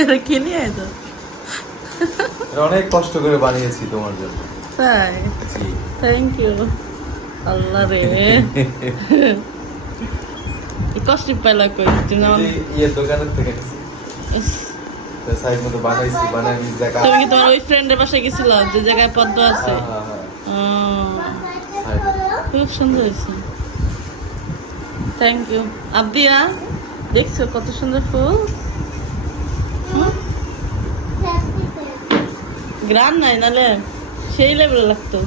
এটা কিনে অনেক কষ্ট করে বানিয়েছি তোমার জন্য। তাই? থ্যাংক ইউ আল্লাহ রে। কষ্ট কই? তুমি আমার- এই যে থেকে তুমি কি তোমার ওই ফ্রেন্ডের বাসায় গেছিল? যে জায়গায় পদ্ম আছে? হ্যাঁ, হ্যাঁ, হ্যাঁ। খুব সুন্দর হয়েছে। থ্যাংক ইউ আবদিয়া দেখছ কত সুন্দর ফুল? গ্রাম নাই নালে সেই লেভেলে লাগতো।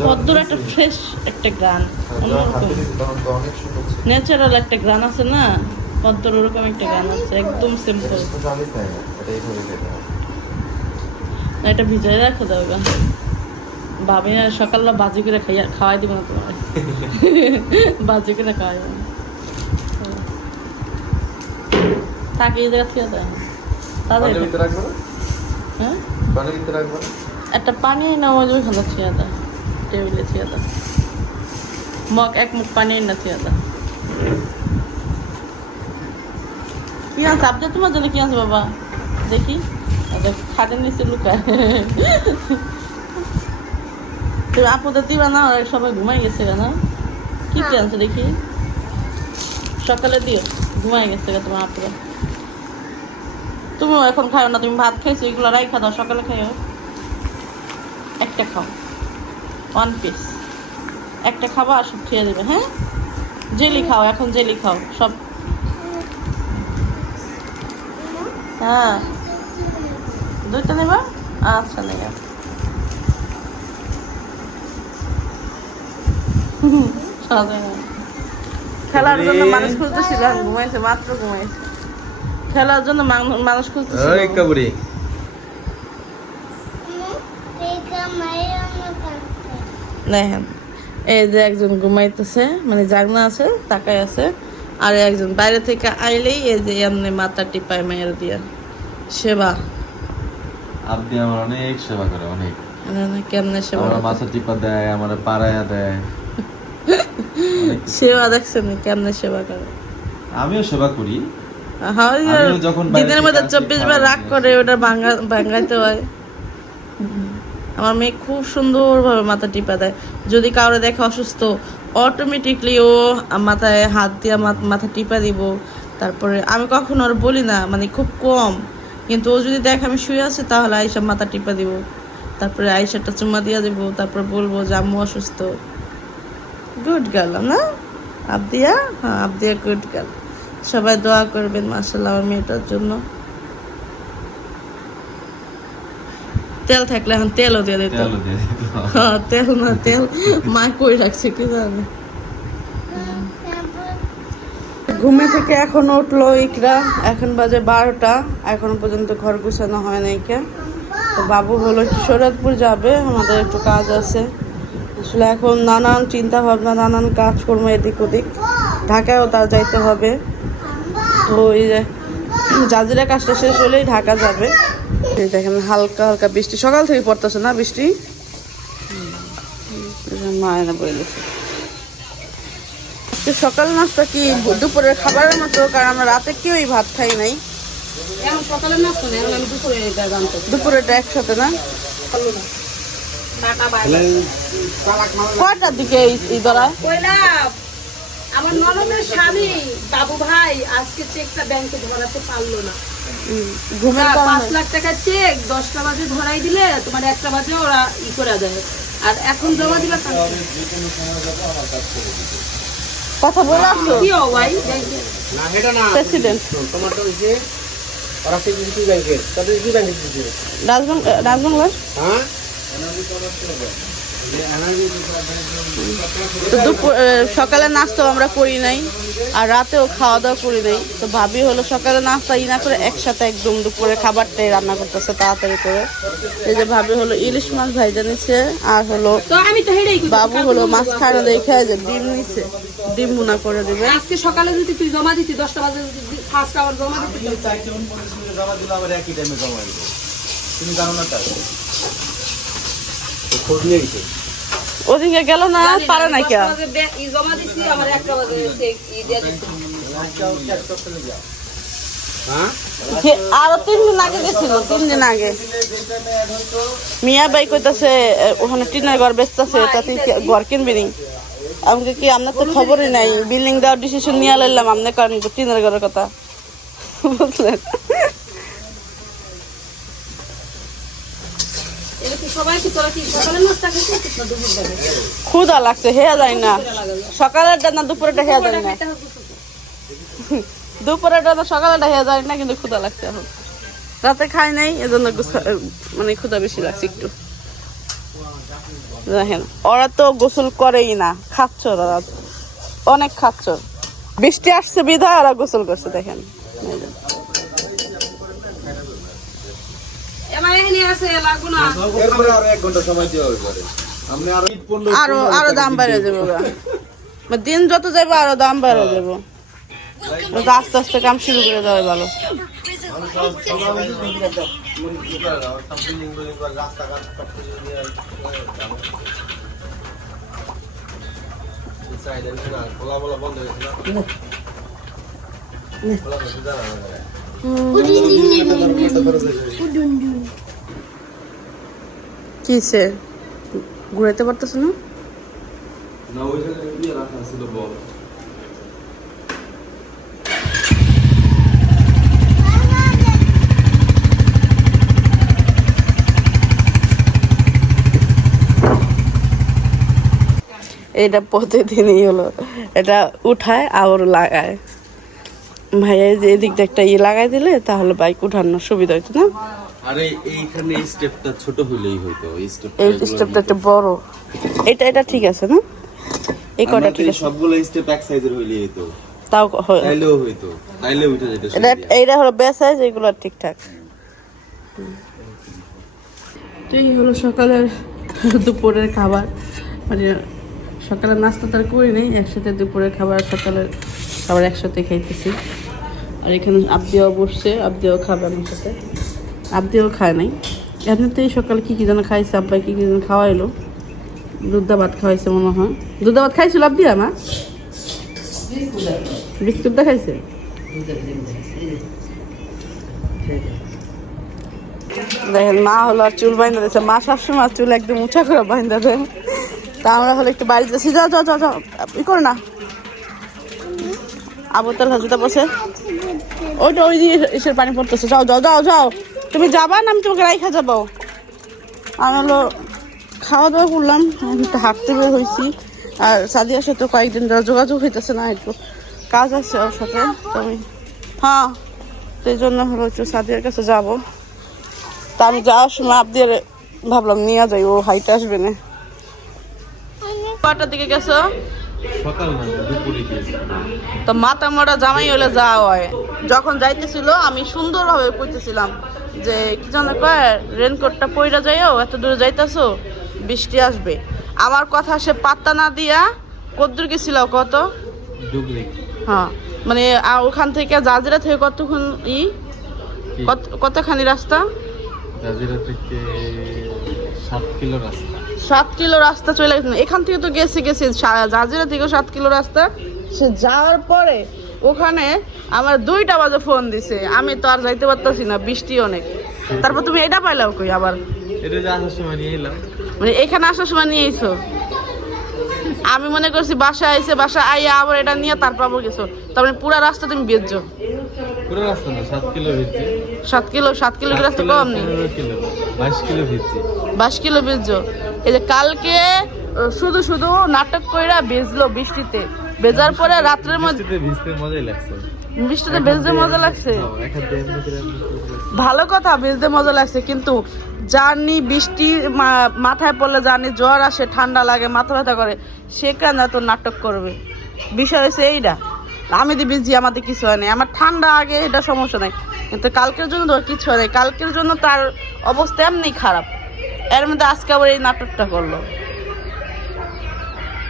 পদ্মর একটা ফ্রেশ একটা হ্যাঁ, সুন্দর ছিল ন্যাচারাল একটা গ্রান আছে না? পদ্মর ওরকম একটা গ্রান আছে একদম সিম্পল না এটা ভিজাই রাখো দাও। গা। ভাবি সকালবেলা বাজি করে খাইয়া খাওয়াই দিব না তোমার বাজি করে খাওয়াই এই জায়গা থেকে দেয় তাদের ভিতরে রাখব না? হ্যাঁ? পানির ভিতরে রাখব না? একটা পানি না ওই ওইখানে ছিয়া দেয় টেবিলে ছিয়া দেয় মগ এক মুখ পানি না ছিয়া দেয় কি আছে? আপনি তোমার জন্য কি আছে বাবা? দেখি। আচ্ছা, খাটের নিচে লুকায়। তুমি আপুদের দিবা না ওরা সবাই ঘুমাই গেছে না? কি আছে দেখি? সকালে দিও ঘুমাই গেছে গা তোমার আপুরা। তুমিও এখন খাও না, তুমি ভাত খাইছো, এগুলো রাইখা দাও, সকালে খাইও। একটা খাও। ওয়ান পিস একটা খাব আর সব খেয়ে দেবে হ্যাঁ? জেলি খাও, এখন জেলি খাও, সব। হ্যাঁ। দুইটা নেবা? আচ্ছা নেবা। খেলার জন্য মানুষ খুঁজতেছিল ঘুমাইছে, মাত্র ঘুমাইছে। খেলার জন্য মানুষ খুঁজতেছিল। ওই কাবুরি। দেখেন এই যে একজন ঘুমাইতেছে মানে জাগনা আছে তাকাই আছে আর একজন বাইরে থেকে আইলেই এই যে এমনি মাথা টিপায় মায়ের দিয়া। সেবা। আপনি আমার অনেক সেবা করে অনেক। মানে কেমনে সেবা আমার মাথা টিপা দেয় আমার পাড়ায়া দেয়। সেবা দেখছেন কেমনে সেবা করে? আমিও সেবা করি। হ্যাঁ, দিনের মধ্যে চব্বিশ বার রাগ করে ওটা ভাঙা ভাঙাইতে হয়। আমার মেয়ে খুব সুন্দরভাবে মাথা টিপা দেয়। যদি কাউরে দেখে অসুস্থ অটোমেটিকলি ও মাথায় হাত দিয়ে মাথা টিপা দিব। তারপরে আমি কখনো আর বলি না মানে খুব কম। কিন্তু ও যদি দেখে আমি শুয়ে আছি তাহলে আইসা মাথা টিপা দিব। তারপরে আইসাটা চুমা দিয়ে দিব তারপরে বলব যে আম্মু অসুস্থ। গুড গার্ল না? আবদিয়া? হ্যাঁ আবদিয়া গুড গার্ল সবাই দোয়া করবেন মাসাল্লাহ আমার মেয়েটার জন্য। তেল থাকলে এখন তেলও দিয়ে দিত। হ্যাঁ, তেল না তেল। মা কই রাখছে কি জানে? ঘুমে থেকে এখন উঠল ইকরা এখন বাজে বারোটা এখনও পর্যন্ত ঘর গুছানো হয় নাই কে তো বাবু হলো শরৎপুর যাবে আমাদের একটু কাজ আছে। আসলে এখন নানান চিন্তা ভাবনা নানান কাজকর্ম এদিক ওদিক। ঢাকায়ও তার যাইতে হবে। তো এই যে জাজিরা কাজটা শেষ হলেই ঢাকা যাবে। এই দেখেন হালকা হালকা বৃষ্টি। সকাল থেকে পড়তেছে না বৃষ্টি? বলেছে সকাল নাস্তা কি দুপুরের খাবারের মতো? কারণ আমরা রাতে কেউই ভাত খাই নাই। দুপুরেটা একসাথে না? কয়টার দিকে এই- ধরা আমার ননদের স্বামী বাবু ভাই আজকে চেকটা ব্যাংকে ধরাতে পারল না। পাঁচ লাখ টাকা চেক দশটা বাজে ধরাই দিলে তোমার একটা বাজে ওরা ই করে দেয়। আর এখন জমা দিলে কথা বলে আসছো কি ও ভাই? না সেটা না প্রেসিডেন্ট টমেটো হয়েছে ওরা সিকিউরিটি ব্যাংকের তাদের কি ব্যাংকে দিচ্ছে হ্যাঁ? তো দুপুর সকালে নাস্তাও আমরা করি নাই আর রাতেও খাওয়া দাওয়া করি নাই। তো ভাবি হলো সকালে নাস্তা ই না করে একসাথে একদম দুপুরে খাবারটাই রান্না করতেছে তাড়াতাড়ি করে। এই যে ভাবি হলো ইলিশ মাছ ভাইজা নিচ্ছে আর হলো তো আমি তো হেরেই করি। বাবু হলো মাছ খায় না দেখে যে ডিম নিচ্ছে ডিম মুনা করে দেবে। আজকে সকালে যদি তুই জমা দিতি দশটা বাজে যদি ফার্স্ট আওয়ার জমা দিতি জমা দিলে আবার একই টাইমে জমা দিবে। তুমি জানো না তাই খোঁজ ওদিকে গেল না পারে না কে? জমা দিছি আমার একটা বাজে ই দিয়ে দিছি। হ্যাঁ? আরও তিন দিন আগে গেছিল তিন দিন আগে। মিয়া ভাই কইতাছে ওখানে টিনের ঘর বেচতেছে তাতে ঘর কিনবি নি? আমাকে কি আপনার তো খবরই নাই। বিল্ডিং দেওয়ার ডিসিশন নিয়ে লাইলাম আপনি কারণ টিনের ঘরের কথা বুঝলেন এটা কি সবাই কি তোরা কি সকালে নাস্তা খেতে না দুপুর যাবে ক্ষুধা লাগছে হেয়া যায় না। সকালেরটা না দুপুরেরটা হেয়া যায় না। দুপুরেরটা না সকালেরটা হেয়া যায় না কিন্তু ক্ষুধা লাগছে এখন। রাতে খাই নাই এজন্য মানে ক্ষুদা বেশি লাগছে একটু। দেখেন ওরা তো গোসল করেই না খাচ্ছ ওরা অনেক খাচ্ছ। বৃষ্টি আসছে বিধায় ওরা গোসল করছে দেখেন এই যে। এবার এখানে লাগবো না এরপরে আরও এক ঘণ্টা সময় দেওয়া হয়ে পারে আপনি আরও আরও আরও দাম বেড়ে যাব মানে দিন যত যাব আরও দাম বেড়ে যাব। আস্তে আস্তে কাম শুরু করে দেওয়াই ভালো। খোলা বলা বন্ধ হয়েছিল কিসে ঘুরাইতে পারতেছ না? না ওইখানে দিয়ে রাখা ছিল বল। এটা প্রতিদিনই হলো। এটা উঠায় আবার লাগায়। ভাইয়া যে এদিক দিয়ে একটা ইয়ে লাগাই দিলে তাহলে বাইক উঠানোর সুবিধা হইতো না? আরে এইখানে এই স্টেপটা ছোট হইলেই হইতো এই স্টেপটা এই স্টেপটা একটা বড়। এটা এটা ঠিক আছে না? এই কটা ঠিক আছে? সবগুলো স্টেপ এক সাইজের হইলেই হইতো। তাও তাইলেও হইতো তাইলে উঠে যেত এটা এইটা হলো বেস সাইজ এগুলো ঠিকঠাক। এই হলো সকালের দুপুরের খাবার। মানে সকালের নাস্তা তার করি নেই একসাথে দুপুরের খাবার সকালের খাবার একসাথে খাইতেছি। আর এখানে আবদিয়াও বসছে আবদিয়াও খাবে আমার সাথে। আবদিয়াও খায় নাই। এমনিতে এই সকালে কী কী যেন খাইছে, আব্বাই কী কী যেন খাওয়াইলো। দুধদা ভাত খাওয়াইছে মনে হয়। দুধদা ভাত খাইছিল আবদিয়া মা? বিস্কুট দেখাইছে দেখেন, মা হলো আর চুল বাইন্দা দিয়েছে মা সবসময় চুল একদম উঁচা করে বাইন্দা দেয়। তা আমরা হলো একটু বাড়ি যাচ্ছি। যাও যাও যাও যাও। ই করো না। আবতাল হাজুতা বসে। ওইটা ওই দিয়ে এসের পানি পড়তেছে। যাও যাও যাও যাও। তুমি যাবা না? আমি তোমাকে রাইখা যাব। আমি হলো খাওয়া দাওয়া করলাম আমি একটু হাঁটতে বের হয়েছি। আর সাদিয়ার সাথে কয়েকদিন ধরে যোগাযোগ হইতেছে না একটু কাজ আছে ওর সাথে। তো আমি হ্যাঁ সেই জন্য হলো একটু সাদিয়ার কাছে যাব। তা আমি যাওয়ার সময় আপদের ভাবলাম নিয়ে যাই ও হাইটে আসবে না। কটার দিকে গেছো? তো মাথা মোটা জামাই হলে যাওয়া হয়। যখন যাইতেছিল আমি সুন্দরভাবে কইতেছিলাম যে কি জানো কয় রেনকোটটা পইরা যাইও এত দূরে যাইতেছো বৃষ্টি আসবে। আমার কথা সে পাত্তা না দিয়া কদ্দূর গেছিল কত? হ্যাঁ মানে ওখান থেকে জাজিরা থেকে কতক্ষণ ই? কত কতখানি রাস্তা? জাজিরা থেকে সাত কিলো রাস্তা। সাত কিলো রাস্তা চলে গেছে। এখান থেকে তো গেছি গেছি। সা- জাজিরা থেকে সাত কিলো রাস্তা। সে যাওয়ার পরে ওখানে আমার দুইটা বাজে ফোন দিছে। আমি তো আর যাইতে পারতাছি না বৃষ্টি অনেক। তারপর তুমি এটা পাইলাও কই আবার? এটা যে আসার সময় নিয়ে এলাম। মানে এখানে আসার সময় নিয়ে এসো আমি মনে করছি বাসা আইছে বাসা আইয়া আবার এটা নিয়ে তারপর আবার গেছো। তার মানে পুরা রাস্তা তুমি বেচছো। পুরো রাস্তা না সাত কিলো কিলো সাত কিলো রাস্তা কম নেই? কিলো বেচছো। এই যে কালকে শুধু শুধু নাটক কইরা বেচলো বৃষ্টিতে। বেজার পরে রাত্রের মধ্যে ভিজতে মজাই লাগছে। বৃষ্টিতে বেচতে মজা লাগছে। ভালো কথা বেচতে মজা লাগছে কিন্তু জার্নি বৃষ্টি মাথায় পড়লে জানি জ্বর আসে ঠান্ডা লাগে মাথা ব্যথা করে সেখানে তো নাটক করবে? বিষয় হচ্ছে এইটা আমি তো বিজি আমাদের কিছু হয় নাই। আমার ঠান্ডা আগে এটা সমস্যা নাই। কিন্তু কালকের জন্য তো কিছু হয় নাই। কালকের জন্য তার অবস্থা এমনি খারাপ। এর মধ্যে আজকে আবার এই নাটকটা করল।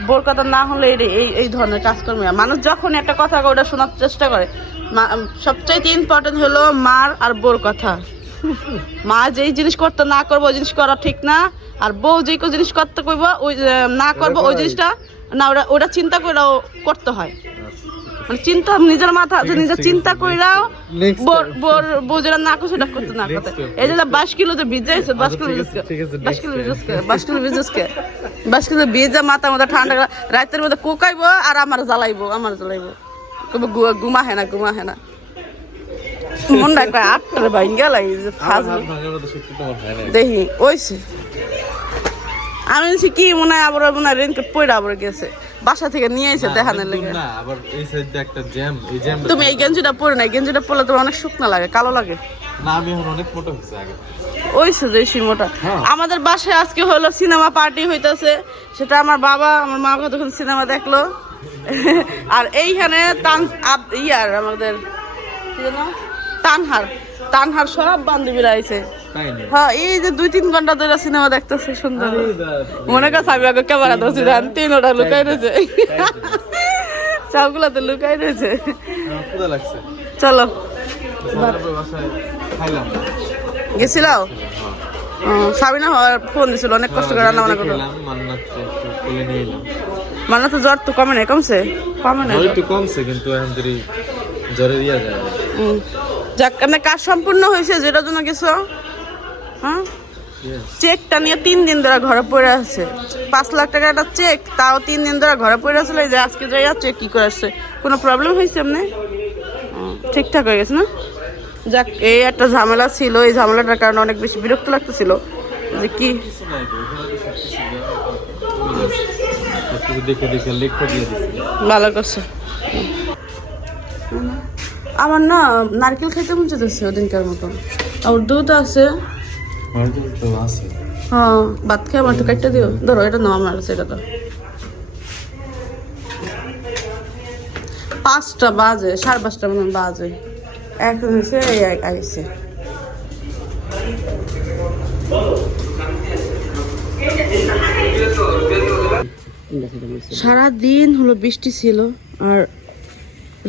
বোর কথা না হলে এই এই এই ধরনের কাজকর্ম। মানুষ যখন একটা কথা ওটা শোনার চেষ্টা করে। মা- সবচাইতে ইম্পর্টেন্ট হলো মার আর বোর কথা। মা যেই জিনিস করতে না করব ওই জিনিস করা ঠিক না। আর বউ যেই জিনিস করতে করব ওই না করব ওই জিনিসটা না ওটা ওটা চিন্তা করে করতে হয়। মানে চিন্তা নিজের মাথা আছে নিজের চিন্তা কইরাও বোর বোর বোঝেরা না করছে করতে না করতে। এই যে কিলো ভিজাইছে বাইশ কিলো কিলো কিলো কিলো ভিজা মাথা মাথা ঠান্ডা রাতের মধ্যে কোকাইবো আর আমার জ্বালাইবো আমার জ্বালাইবো। কবে গুমা হে না গুমা হে না। মনটা একটা আটটারে ভাঙ্গা লাগে যে দেখি ওইছে। আমি কি মনে হয় আবার মনে হয় রেনকে পয়রা আবার গেছে। বাসা থেকে নিয়ে এসে দেখানোর লেগে। না আবার এই সাইড একটা জ্যাম এই জ্যাম তুমি এই গেঞ্জিটা পরে না গেঞ্জিটা পরলে তোমার অনেক শুকনা লাগে কালো লাগে। না আমি এখন অনেক মোটা হয়েছে আগে। ওই যে সিমোটা হ্যাঁ। আমাদের বাসায় আজকে হলো সিনেমা পার্টি হইতাছে সেটা আমার বাবা আমার মা কতক্ষণ সিনেমা দেখল। আর এইখানে তান ইয়ার আমাদের কি যেন? তানহার। তানহার সব বান্ধবীরা আইছে। হ্যাঁ এই যে দুই তিন ঘণ্টা ধরে সিনেমা দেখতেছে সুন্দর। মনে কাছে আমি আগে ক্যামেরা ধরছি ধান তিন ওটা লুকাই রয়েছে। লুকাই রয়েছে। চলো। গেছিল সাবিনা ফোন দিছিল অনেক কষ্ট করে রান্না বান্না করল এলাম। মানে তো জ্বর তো কমে নাই কমছে? কমে নাই। একটু কমছে কিন্তু এখন ধরি জ্বরে দিয়া যায়। না। হুম। যাক আপনার কাজ সম্পূর্ণ হয়েছে যেটার জন্য গেছো? হ্যাঁ. চেকটা নিয়ে তিন দিন ধরে ঘরে পড়ে আছে। পাঁচ লাখ টাকার একটা চেক তাও তিন দিন ধরে ঘরে পড়ে আসলে এই যে আজকে যাই চেক কি করে আসছে। কোনো প্রবলেম হয়েছে হুম, ঠিকঠাক হয়ে গেছে না? যাক এই একটা ঝামেলা ছিল এই ঝামেলাটার কারণে অনেক বেশি বিরক্ত লাগতেছিল। যে কি? ভালো করছে। আমার না নারকেল খেতে মন চাইতেছে ওদিনকার মতন। আর দুধ আছে। হ্যাঁ ভাত খেয়ে আমার একটু কাটতে দিও। ধরো এটা নাও আমার তো পাঁচটা বাজে সাড়ে পাঁচটা মতন বাজে। এখন হয়েছে এক আইসে সারা দিন হলো বৃষ্টি ছিল আর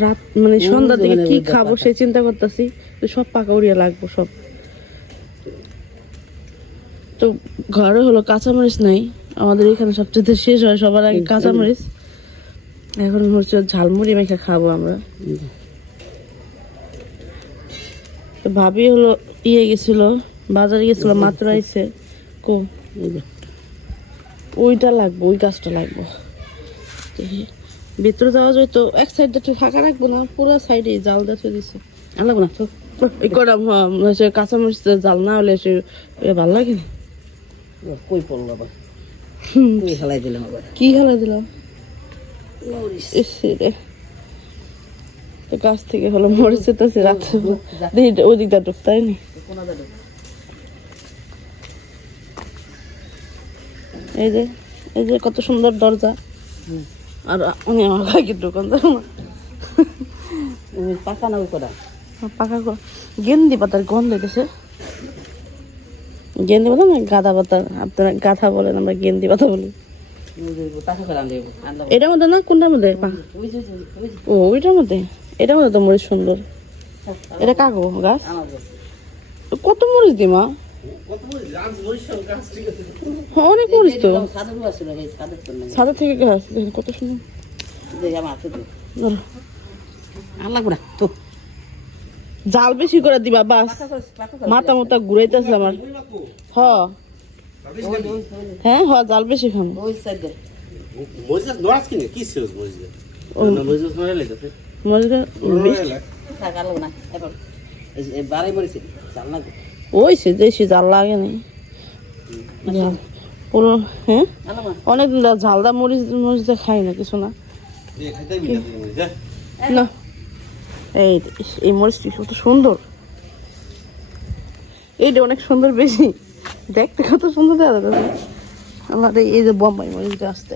রাত মানে সন্ধ্যা থেকে কি খাব সে চিন্তা করতেছি সব পাকা উড়িয়ে লাগবো সব। তো ঘরে হলো কাঁচামরিচ নাই। আমাদের এখানে সবচেয়ে শেষ হয় সবার আগে কাঁচামরিচ। এখন হচ্ছে ঝালমুড়ি মেখে খাব আমরা। তো ভাবি হলো ইয়ে গেছিল বাজারে গেছিল মাত্র আইছে। কো ওইটা লাগবে ওই গাছটা লাগবো। ভিতরে যাওয়া যায় তো এক সাইডে একটু ফাঁকা রাখব না পুরো সাইডে জাল দেখে দিছে। আর লাগবো না? তো এই কটা কাঁচামরিচ জাল না হলে সে ভালো লাগে না? কই পড়ল আবার? কই হেলাই দিলাম আবার? কি খেলা দিলাম? তো গাছ থেকে হলো যেতেছে রাত্রে। দেখি ডুব তাই নি। এই যে এই যে কত সুন্দর দরজা। আর উনি আমার ভাইকে ঢুকান পাকা না। ওই কটা পাকা কর। গেন্দি পাতার গন্ধ হইতেছে গেন্দি পাতা না গাঁদা পাতা? আপনারা গাঁথা বলেন আমরা গেন্দি পাতা বলি। এটার মধ্যে না কোনটার মধ্যে? ও ওইটার মধ্যে? এটার মধ্যে তো মরিচ সুন্দর। এটা কাগো গাছ? কত মরিচ দি মা? হ্যাঁ, অনেক মরিচ তো। ছাদের থেকে গাছ কত সুন্দর। আছে তো ধরো। আর লাগবে না তো জাল বেশি করে দিবা বাস। মাথা মাথা ঘুরাইতেছে আমার। হ। হ্যাঁ হ জাল বেশি খাম। ওই সাইডে। মজলিস নরাজ কিনে কি সিরিয়াস মজলিস মজলিস নরা লেগেছে মরিচটা থাক আর লাগবে না এখন। এই- এই বাড়াই মরেছে চাল না ওই সে জাল লাগে নাই জাল। পুরো হ্যাঁ? অনেক ঝালদা মরিচ মরিচ খাই না কিছু না। না। এই এই মরিচটি কত সুন্দর। এইটা অনেক সুন্দর বেশি। দেখতে কত সুন্দর দেখা যাচ্ছে আমার এই- যে বোম্বাই মরিচটা আসতে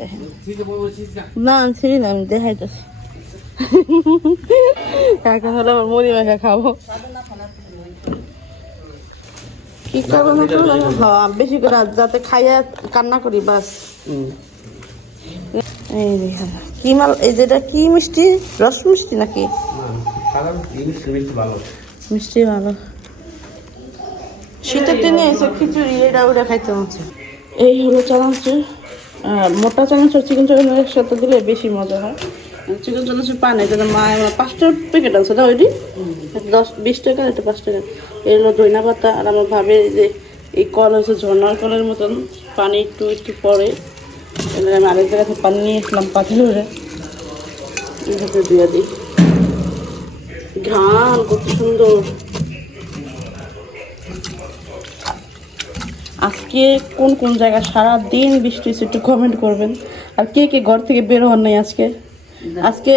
না ছিঁড়ি না আমি দেখাইতেছি। এখন হলো আমার মুড়ি মাখা খাব। কি করব না করব? হ্যাঁ, বেশি করে যাতে খাইয়া কান্না করি বাস। এই রে, কি মাল এই যেটা কি মিষ্টি? রস মিষ্টি নাকি? মিষ্টি ভালো। শীতের দিনে এসে খিচুড়ি এটা ওটা খাইতে হচ্ছে। এই হলো চানাচুর। মোটা চানাচুর চিকেন চানাচুর একসাথে দিলে বেশি মজা হয়। চিকেন চানাচুর পান এটা মা আমার পাঁচটা প্যাকেট আছে না ওইটি? দশ বিশ টাকা এটা পাঁচ টাকা। এর হলো দইনা পাতা আর আমার ভাবে যে এই কল হচ্ছে ঝর্নার কলের মতন পানি একটু একটু পরে। আমি আরেক জায়গা থেকে পানি নিয়ে আসলাম পাথর ধরে দিয়ে দিই। ঘ্রাণ কত সুন্দর। আজকে কোন কোন জায়গায় সারা দিন বৃষ্টি হয়েছে একটু কমেন্ট করবেন। আর কে কে ঘর থেকে বের হন নাই আজকে? আজকে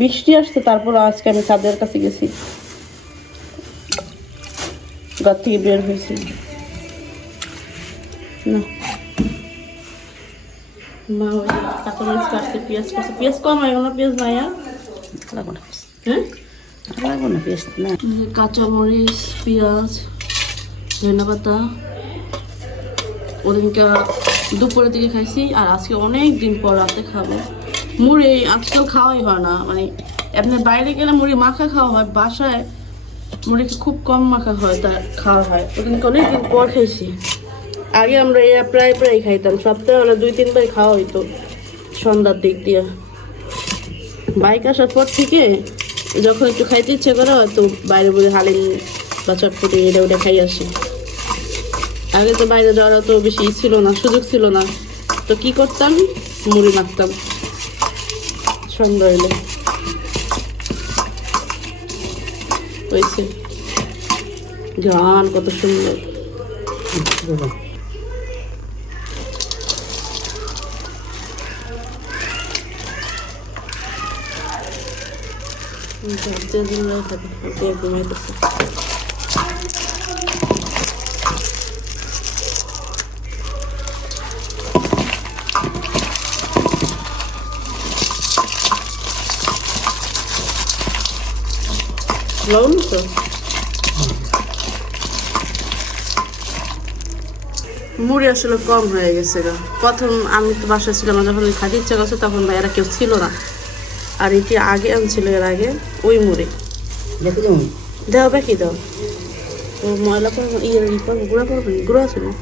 বৃষ্টি আসছে তারপর আজকে আমি চাঁদের কাছে গেছি। ঘর থেকে বের হয়েছি। না। মা ওই যে কাঁচামরিচ কাটছে পেঁয়াজ কাটছে। পেঁয়াজ কম হয় না পেঁয়াজ নাই আর হ্যাঁ? লাগবো পেস্ট না। কাঁচামরিচ, পেঁয়াজ ধনে পাতা ওদিনকে দুপুরের দিকে খাইছি, আর আজকে অনেক দিন পর রাতে খাব। মুড়ি আজকাল খাওয়াই হয় না মানে আপনার বাইরে গেলে মুড়ি মাখা খাওয়া হয়, বাসায় মুড়ি খুব কম মাখা হয়, তা খাওয়া হয়। ওদিনকে অনেক দিন পর খাইছি। আগে আমরা এরা প্রায় প্রায় খাইতাম, সপ্তাহে হলে দুই তিনবার খাওয়া হইতো সন্ধ্যার দিক দিয়ে। বাইক আসার পর থেকে যখন একটু খাইতে ইচ্ছে করে তো বাইরে বলে হালিম বা চটপটি এটা ওটা খাই আসি। আগে তো বাইরে যাওয়ার তো বেশি ছিল না, সুযোগ ছিল না। তো কি করতাম? মুড়ি মাখতাম। এলে হয়েছে গান কত সুন্দর। তো মুড়ি আসলে কম হয়ে গেছে গা। প্রথম আমি তো বাসায় ছিলাম যখন খাতে ইচ্ছা করছে তখন ভাইয়ারা কেউ ছিল না। আর এটি আগে আনছিল এর আগে ওই মুড়ি। দাও বাকি দাও। ও ময়লা করব ইয়ে ই করব গুঁড়া করব গুঁড়া আছে না?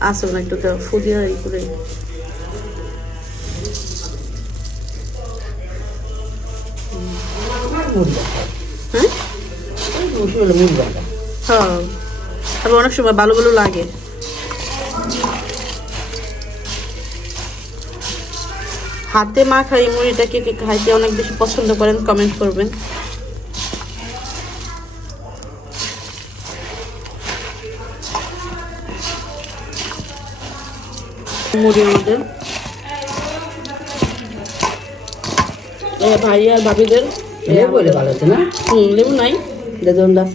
আছে না একটু দাও ফুদিয়া ই করে। হ্যাঁ? হ্যাঁ। অনেক সময় ভালো ভালো লাগে। হাতে মাখা এই মুড়িটা কে কে খাইতে অনেক বেশি পছন্দ করেন? কমেন্ট করবেন। মুড়ি আমাদের ভাই আর ভাবিদের লেবু ভালো হতো না? হুম লেবু নাই। দেদন দাস